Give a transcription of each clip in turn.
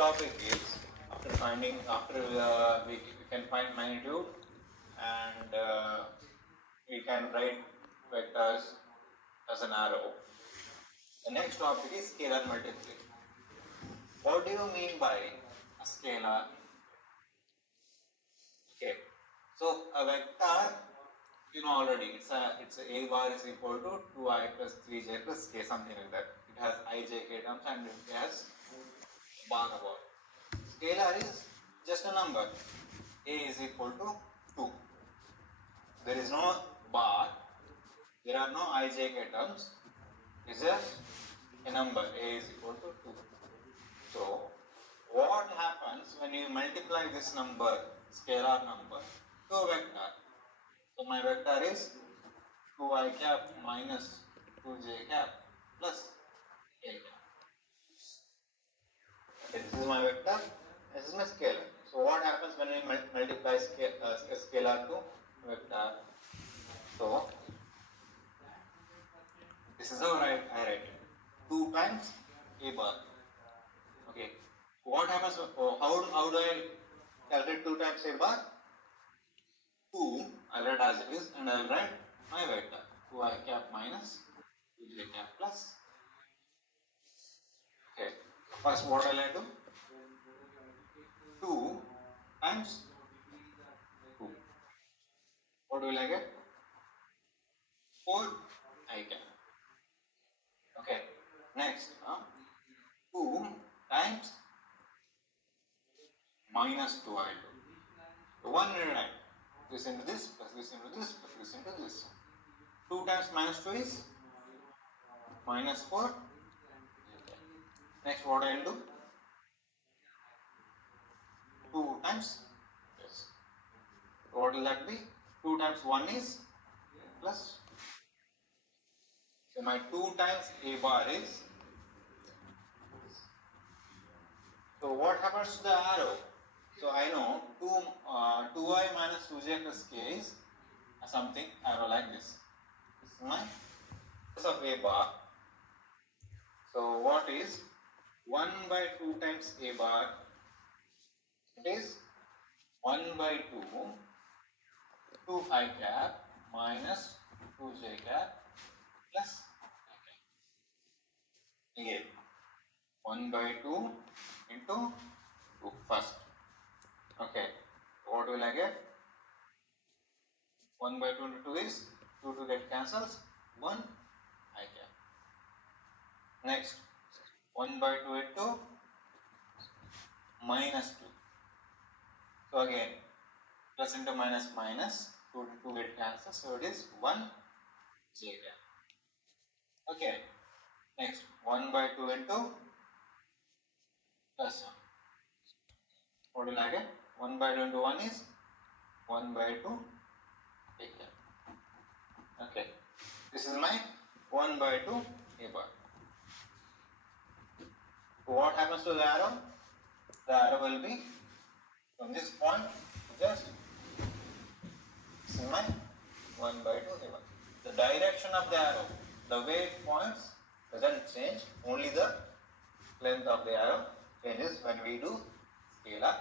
topic is we can find magnitude and we can write vectors as an arrow. The next topic is scalar multiplication. What do you mean by a scalar? Okay, so a vector, you know already, it's a bar is equal to 2i plus 3j plus k, something like that. It has I, j, k terms and it has bar above. Scalar is just a number. A is equal to 2. There is no bar, there are no I, j, k terms. It's just a number. A is equal to 2. So, what happens when you multiply this number, scalar number, to a vector? So, my vector is 2i cap minus 2j cap plus k cap. Okay, this is my vector, this is my scalar. So, what happens when we multiply a scalar to vector? So, this is how I write it. 2 times a bar. Okay. What happens? How do I calculate 2 times a bar? 2, I'll write as it is, and I'll write my vector. 2i cap minus 2j cap plus. Okay. First, what I'll do? 2 times 2. What will I get? 4i cap. Okay. Next, 2 times minus 2i. So 1 and 9. This into this, plus this into this, plus this into this. 2 times minus 2 is minus 4. Next, what I will do? 2 times this. What will that be? 2 times 1 is plus. So my 2 times a bar is. So what happens to the arrow? So I know 2i minus 2j plus k is something arrow like this. This is my of a bar. So what is 1 by 2 times a bar? It is 1 by 2 2i cap minus 2j cap plus I cap. Again 1 by 2 into 2 first. Okay, what will I get? 1 by 2 into 2 is 2 to get cancels, 1 I cap. Next, 1 by 2 into minus 2. So again, plus into minus minus, 2 to 2 get cancels, so it is 1 j cap. Okay, next 1 by 2 into plus 1. What will I get? 1 by 2 into 1 is 1 by 2 j cap. Okay, this is my 1 by 2 a bar. What happens to the arrow? The arrow will be from this point to just this is my 1 by 2 a bar. The direction of the arrow, the way it points doesn't change, only the length of the arrow changes when we do scalar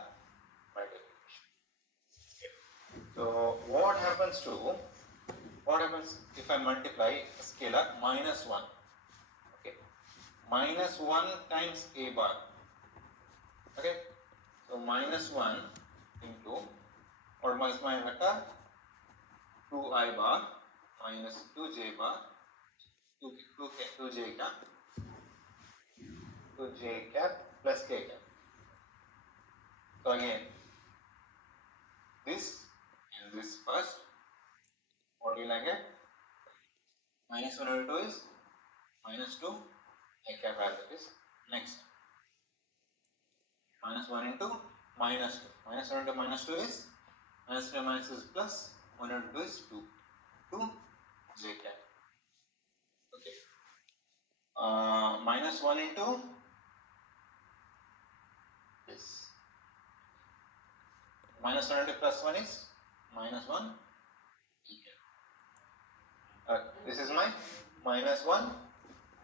multiplication. Okay. So what happens if I multiply a scalar minus 1? Okay, minus 1 times a bar. Okay, so minus 1 into what was my vector? 2i bar minus 2j bar 2j cap plus k cap. So again, this and this first. What will I get? Minus 1 over 2 is minus 2 I cap as it is. Next, minus 1 into minus 2. Minus 1 into minus 2 is minus 2 minus is plus 1 into 2 is 2. 2 j cap. Okay. Minus 1 into this. Minus 1 into plus 1 is minus 1 j cap. This is my minus 1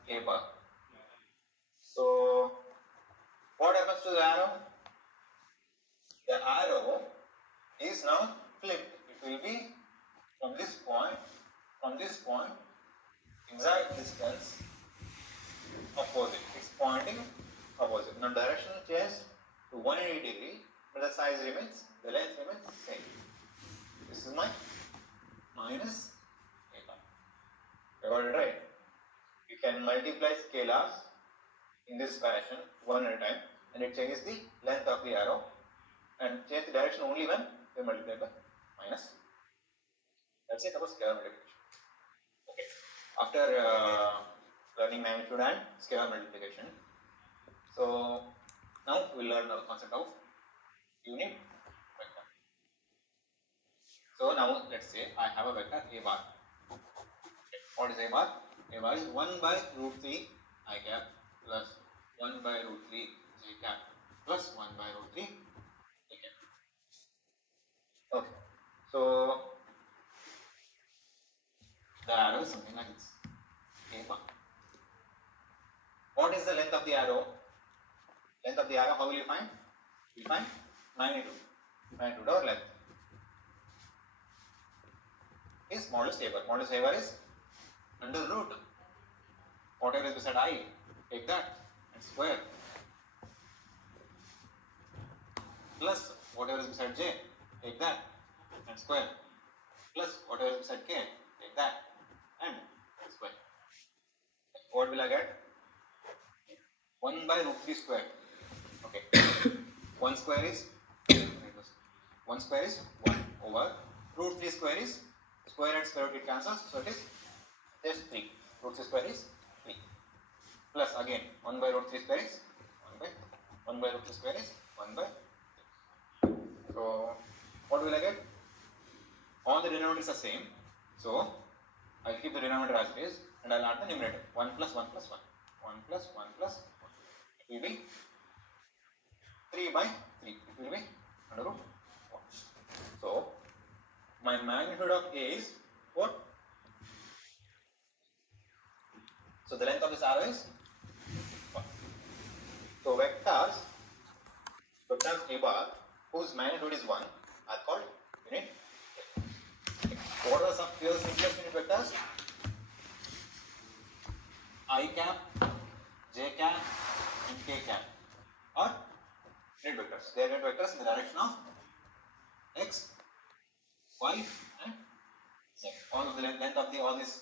a bar. So What happens to the arrow? The arrow is now flipped. It will be from this point, exact distance opposite. It's pointing opposite. Now direction change to 180 degree, but the size remains, the length remains same. This is my minus a bar. You got it right? You can multiply scalars in this fashion one at a time, and it changes the length of the arrow and change the direction only when we multiply by minus. That's it about scalar multiplication. Okay. After learning magnitude and scalar multiplication, so now we'll learn the concept of unit vector. So now let's say I have a vector a bar. Okay. What is a bar? A bar is 1 by root 3 I cap plus 1 by root 3 j cap plus 1 by root 3 a cap. Okay. So the arrow is something like this. A bar. What is the length of the arrow? Length of the arrow, how will you find? You find magnitude. Magnitude or length is modulus a bar. Modulus a bar is under root. Whatever is beside I, take that and square. Plus whatever is beside j, take that and square. Plus whatever is beside k, take that and square. What will I get? 1 by root 3 square. Okay. 1 square is 1 square is 1 over root 3 square is square and square root it cancels, so it is just 3. Root 3 square is 3. Plus again 1 by root 3 square is 1 by root 3 square is 1 by 3. So what will I get? All the denominators are same. So I'll keep the denominator as it is and I'll add the numerator. 1 plus 1 plus 1. 1 plus 1 plus 1. It will be 3 by 3. It will be under root 1. So my magnitude of A is what? So the length of this arrow is 1. So vectors A bar whose magnitude is 1 are called unit vectors. What are some pure simplest unit vectors? I cap, j cap and k cap are unit vectors. They are unit vectors in the direction of x, y and z. All of the length of all these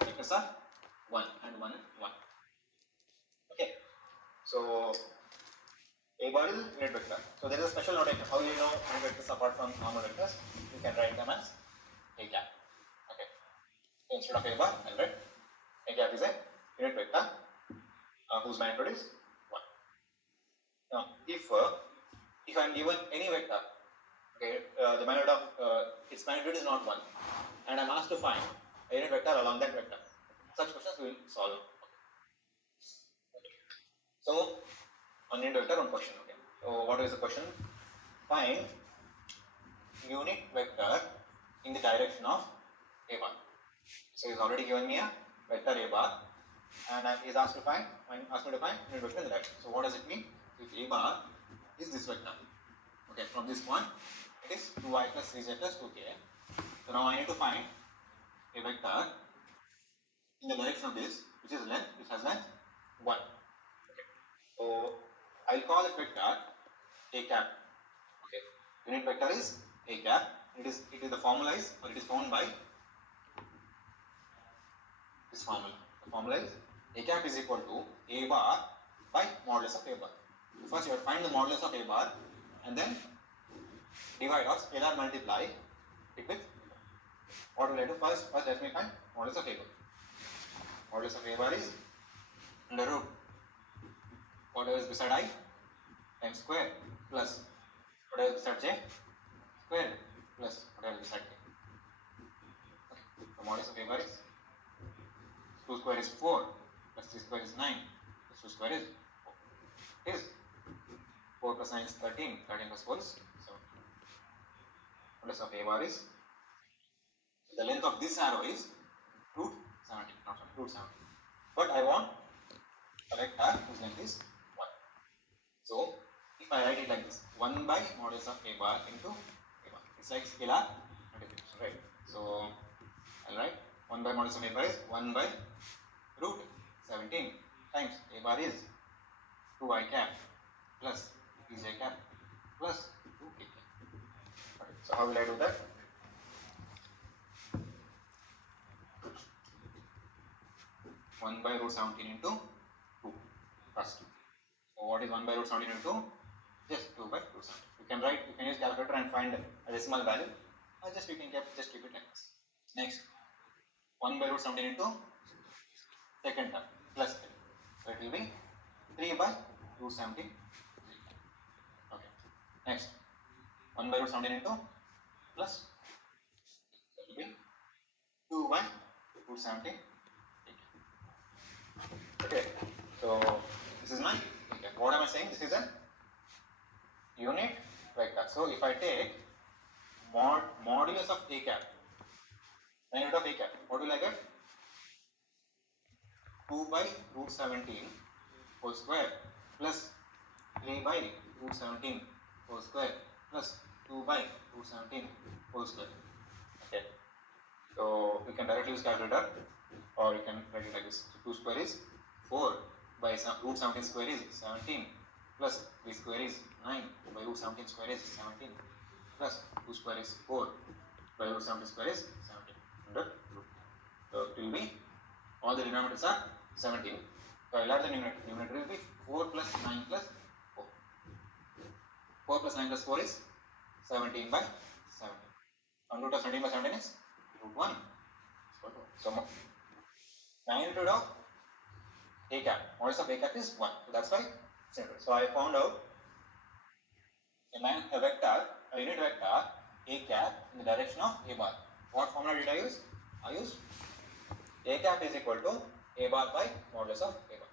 vectors are 1 and 1 and 1. Okay. So a bar is unit vector. So there is a special notation. How you know unit vectors apart from normal vectors? You can write them as a cap. Okay. So instead of a bar, I'll write a cap is a unit vector whose magnitude is 1. Now, if I'm given any vector, okay, the magnitude of its magnitude is not 1, and I'm asked to find a unit vector along that vector, such questions we will solve. Okay. So, on unit vector, one question. Okay. So, what is the question? Find unit vector in the direction of a bar. So, he's already given me a vector a bar, and he's asked me to find unit vector in the direction. So, what does it mean? If a bar is this vector, okay, from this point it is 2i plus 3j plus 2k. So now I need to find a vector in the direction of this, which has length 1. Okay. So I'll call it vector a cap. Okay. Unit vector is a cap. It is the formula is, or it is found by this formula. The formula is a cap is equal to a bar by modulus of a bar. First you have to find the modulus of a bar and then divide or scalar multiply it with what will I do? First let me find modulus of a bar. Modulus of a bar is under root whatever is beside I times square plus whatever is beside j square plus whatever is beside k. Okay. The modulus of a bar is 2 square is 4 plus 3 square is 9 plus 2 square is 4. It is 4 plus 9 is 13, 13 plus 4 is 7. Modulus of a bar is, so the length of this arrow is root 70, not root 70. But I want a vector whose length is 1. I write it like this, 1 by modulus of a bar into a bar. It's like scalar multiplication, right? So I'll write 1 by modulus of a bar is 1 by root 17 times a bar is 2I cap plus ej cap plus 2k cap. Okay, so how will I do that? One by root 17 into 2 first. So what is 1 by root 17 into 2? Just 2 by root 17. You can use calculator and find a decimal value, or just you can just keep it like this. Next, 1 by root 17 into second term plus 3. So it will be 3 by root 17. Okay. Next, 1 by root 17 into plus, so it will be 2 by root 17. Okay. So this is my, okay, what am I saying? This is a unit vector. So if I take modulus of a cap, the unit of a cap, what will I get? 2 by root 17 whole square plus 3 by root 17 whole square plus 2 by root 17 whole square. Okay. So you can directly use calculator, or you can write it like this. So 2 square is 4 by root 17 square is 17 plus 3 square is 9 by root 17 square is 17 plus 2 square is 4 by root 17 square is 17. Under root. So it will be, all the denominators are 17. So I'll add the numerator will be 4 plus 9 plus 4. 4 plus 9 plus 4 is 17 by 17. And root of 17 by 17 is root 1. So magnitude of a cap, modulus of a cap is 1. So that's why simple. So I found out a vector, a unit vector, a cap in the direction of a bar. What formula did I use? I used a cap is equal to a bar by modulus of a bar.